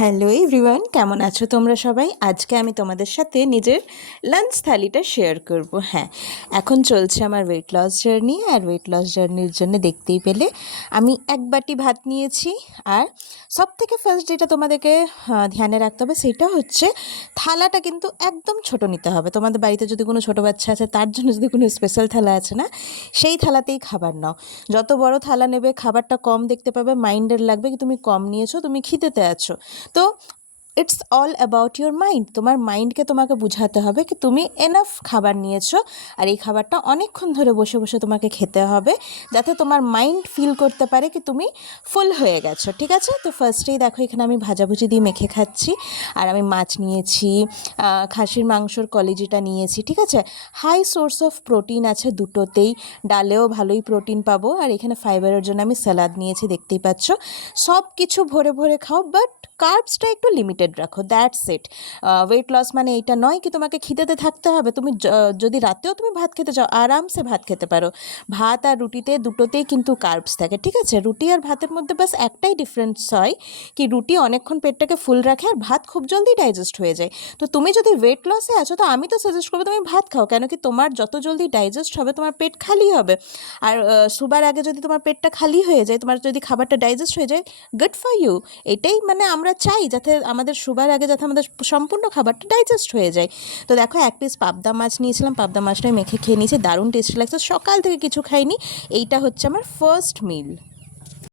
Hello everyone, কেমন আছো তোমরা সবাই? আজকে আমি তোমাদের সাথে নিজের লাঞ্চ থালিটা শেয়ার করব। হ্যাঁ, এখন চলছে আমার ওয়েট লস জার্নি, আর ওয়েট লস জার্নির জন্য দেখতেই পেলে আমি এক বাটি ভাত নিয়েছি। আর সব থেকে ফার্স্ট যেটা তোমাদেরকে ধ্যানে রাখতে হবে সেটা হচ্ছে থালাটা কিন্তু একদম ছোট নিতে হবে। তোমাদের বাড়িতে যদি কোনো ছোটো বাচ্চা আছে, তার জন্য যদি কোনো স্পেশাল থালা আছে না, সেই থালাতেই খাবার নাও। যত বড় থালা নেবে খাবারটা কম দেখতে পাবে, মাইন্ডের লাগবে কি তুমি কম নিয়েছো, তুমি খিদেতে আছো। তো it's all about your mind. তোমার মাইন্ডকে তোমাকে বুঝাতে হবে কি তুমি এনাফ খাবার নিয়েছো, আর এই খাবারটা অনেকক্ষণ ধরে বসে বসে তোমাকে খেতে হবে, যাতে তোমার মাইন্ড ফিল করতে পারে কি তুমি ফুল হয়ে গেছো। ঠিক আছে? তো ফার্স্টেই দেখো এখানে আমি ভাজাভুজি দিয়ে মেখে খাচ্ছি। আর আমি মাছ নিয়েছি, খাসির মাংসর কলিজিটা নিয়েছি। ঠিক আছে? হাই সোর্স অফ প্রোটিন আছে দুটোতেই, ডালেও ভালোই প্রোটিন পাবো। আর এখানে ফাইবারের জন্য আমি স্যালাড নিয়েছি, দেখতেই পাচ্ছ। সব কিছু ভরে ভরে খাও, বাট কার্বসটা একটু লিমিটেড রাখো, দ্যাটস ইট। ওয়েট লস মানে এইটা নয় কি তোমাকে খিদেতে থাকতে হবে। তুমি যদি রাতেও তুমি ভাত খেতে চাও, আরামসে ভাত খেতে পারো। ভাত আর রুটিতে দুটোতেই কিন্তু কার্বস থাকে। ঠিক আছে? রুটি আর ভাতের মধ্যে বাস একটাই ডিফারেন্স হয় কি রুটি অনেকক্ষণ পেটটাকে ফুল রাখে, আর ভাত খুব জলদি ডাইজেস্ট হয়ে যায়। তো তুমি যদি ওয়েট লসে আছো, তো আমি তো সাজেস্ট করবো তুমি ভাত খাও, কেন কি তোমার যত জলদি ডাইজেস্ট হবে তোমার পেট খালি হবে। আর শোবার আগে যদি তোমার পেটটা খালি হয়ে যায়, তোমার যদি খাবারটা ডাইজেস্ট হয়ে যায়, গুড ফর ইউ। এটাই মানে আমরা চাই, যাতে আমাদের শোবার আগে যাতে আমাদের সম্পূর্ণ খাবারটা ডাইজেস্ট হয়ে যায়। তো দেখো এক পিস পাবদা মাছ নিয়েছিলাম, পাবদা মাছটাই মেখে খেয়ে নিয়েছি, দারুণ টেস্টি লাগছে। সকাল থেকে কিছু খাইনি, এইটা হচ্ছে আমার ফার্স্ট মিল।